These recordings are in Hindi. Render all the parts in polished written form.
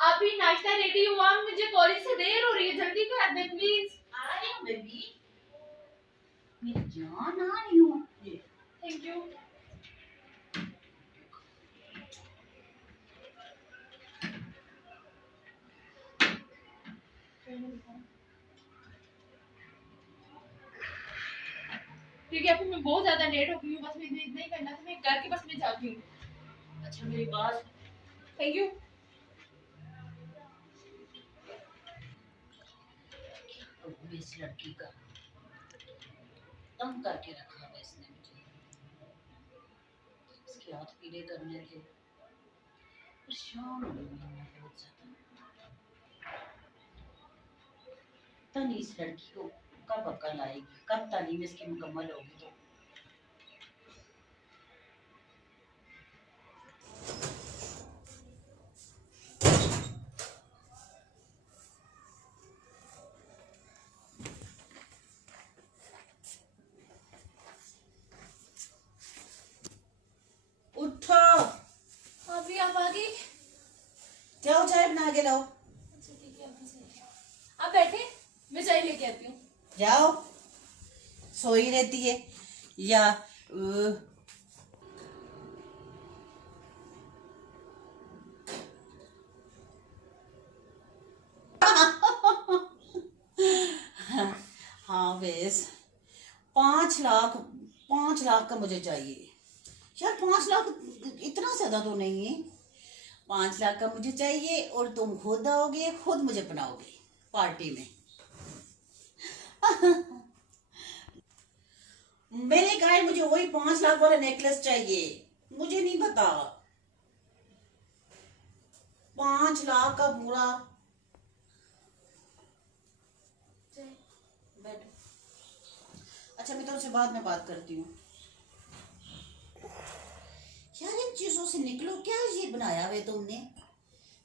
अभी नाश्ता रेडी हुआ, मुझे कॉलेज से देर हो रही है, जल्दी कर दे प्लीज। आ रही हूँ बेबी, मेरी जान आ रही हूँ। Thank you. ठीक है, फिर मैं बहुत ज्यादा लेट हो गई हूँ, बस मुझे इतना ही करना था, मैं घर के बस में जाती हूँ। अच्छा मेरी बात, थैंक यू। इस लड़की का तंग करके रखा है इसने मुझे। इसके हाथ पीले करने थे, परेशान हो गई मैं बहुत ज्यादा। पता नहीं इस लड़की को कब अकल आएगी, कब तालीम इसकी मुकम्मल होगी। तो उठो, अभी आप आ गई? जाओ चाय बना के लाओ। अच्छा ठीक है, अभी से आप बैठे, मैं चाय लेके आती हूँ। जाओ, सोई रहती है या हाँ बेस 5 लाख, 5 लाख का मुझे चाहिए यार। 5 लाख इतना ज्यादा तो नहीं है। 5 लाख का मुझे चाहिए और तुम खुद आओगे, खुद मुझे बनाओगे पार्टी में। मैंने कहा है मुझे वही 5 लाख वाला नेकलेस चाहिए, मुझे नहीं पता 5 लाख का पूरा। बैठो, अच्छा मैं तुमसे बाद में बात करती हूँ। यार इन चीजों से निकलो, क्या ये बनाया हुआ तुमने?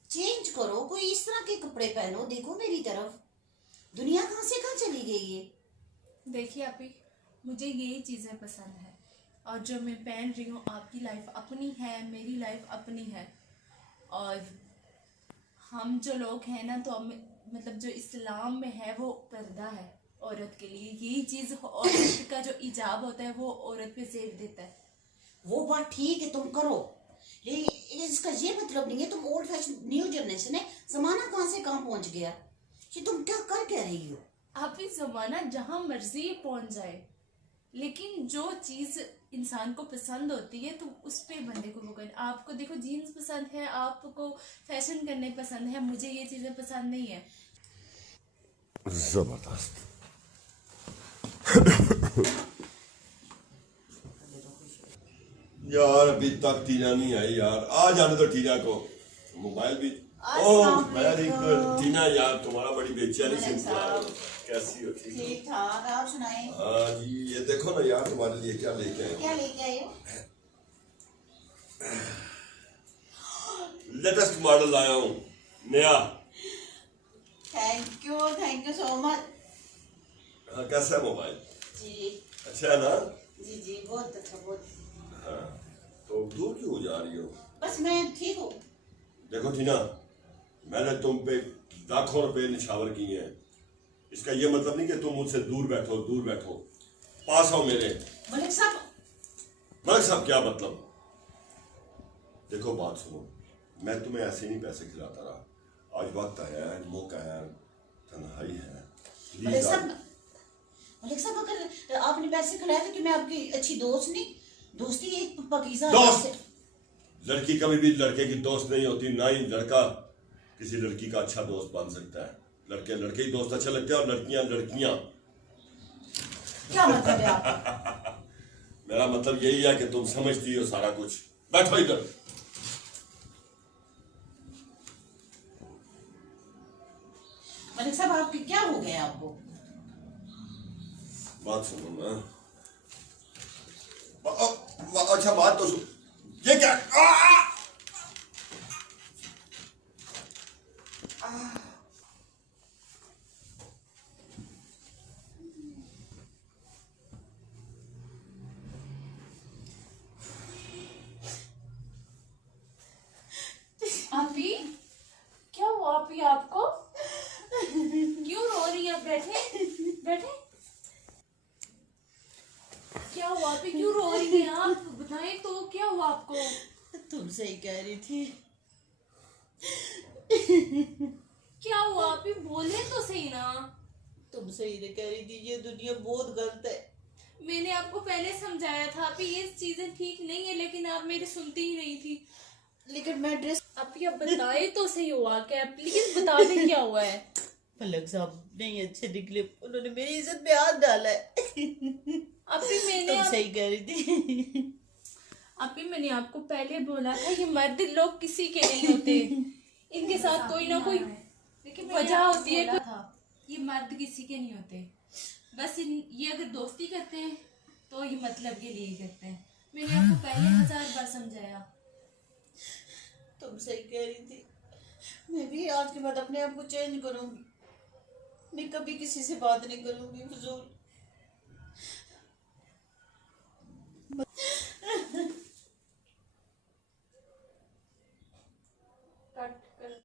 चेंज करो, कोई इस तरह के कपड़े पहनो। देखो मेरी तरफ, दुनिया कहाँ से कहाँ चली गई है। देखिए आपी, मुझे यही चीज़ें पसंद है और जो मैं पहन रही हूँ, आपकी लाइफ अपनी है, मेरी लाइफ अपनी है। और हम जो लोग हैं ना, तो मतलब जो इस्लाम में है वो पर्दा है औरत के लिए। यही चीज़ औरत का जो इजाब होता है वो औरत पे सेक देता है। वो बात ठीक है, तुम करो, लेकिन इसका ये मतलब नहीं है तुम ओल्ड फैशन न्यू जनरेशन है। जमाना कहाँ से कहाँ पहुंच गया, ये तुम क्या कर क्या रही हो? आप ही जमाना जहाँ मर्जी पहुंच जाए, लेकिन जो चीज इंसान को पसंद होती है तो उस पे बंदे को वो करना। आपको देखो जीन्स पसंद है, आपको फैशन करने पसंद है, मुझे ये चीजें पसंद नहीं है। जबरदस्त। यार अभी तक टीना नहीं आई यार, आ जाने दो टीना को। मोबाइल भी ओह वेरी गुड टीना, यार तुम्हारा बड़ी बेचैनी से इंतजार हो। कैसी हो? ठीक ठाक, आप सुनाएं। हाँ जी, ये देखो ना यार तुम्हारे लिए क्या लेके आए। क्या लेके आए हो? लेटेस्ट मॉडल लाया हूँ, नया। Thank you so much. हाँ, कैसा है मोबाइल? जी अच्छा है ना? जी जी, बहुत अच्छा, बहुत। हाँ, तो दूर क्यों हो जा रही हो? बस मैं ठीक हूँ। देखो टीना, मैंने तुम पे लाखों रुपए निछावर किए हैं। इसका ये मतलब नहीं कि तुम मुझसे दूर बैठो, दूर बैठो, पास आओ मेरे। मलिक साहब, मलिक साहब क्या मतलब? देखो बात सुनो, मैं तुम्हें ऐसे नहीं पैसे खिलाता रहा। आज वक्त आया है, मौका है, तन्हाई है। मलिक साहब, मलिक साहब अगर आपने पैसे खिलाए थे कि मैं आपकी अच्छी दोस्त नहीं, दोस्ती एक पकीज़ा दोस्त? लड़की कभी भी लड़के की दोस्त नहीं होती, ना ही लड़का किसी लड़की का अच्छा दोस्त बन सकता है। लड़के लड़के ही दोस्त अच्छे लगते हैं और लड़कियां लड़कियां। क्या मतलब है आपका? मेरा मतलब यही है कि तुम समझती हो सारा कुछ। बैठो इधर। मलिक साहब आपके क्या हो गया आपको? बात सुनो ना। अच्छा बात तो सुन। ये क्या? अभी क्या सही कह रही थी। क्या हुआ? आप ही बोले तो सही ना। तुम सही ने कह रही थी, ये दुनिया बहुत गलत है। मैंने आपको पहले समझाया था आप ये चीजें ठीक नहीं है, लेकिन आप मेरी सुनती ही नहीं थी। लेकिन मैं ड्रेस आप ये बताए तो सही हुआ, क्या प्लीज बता दें क्या हुआ है। पलक साहब नहीं अच्छे निकले, उन्होंने मेरी इज्जत पे हाथ डाला है। अभी मैंने तुम सही कह रही थी। अभी मैंने आपको पहले बोला था ये मर्द लोग किसी के नहीं होते, इनके साथ कोई ना कोई वजह होती है। ये मर्द किसी के नहीं होते, बस ये अगर दोस्ती करते हैं तो ये मतलब के लिए करते हैं। मैंने आपको पहले 1000 बार समझाया। तुम सही कह रही थी। मैं भी आज के बाद अपने आप को चेंज करूंगी। मैं कभी किसी से बात नहीं करूंगी फजूल।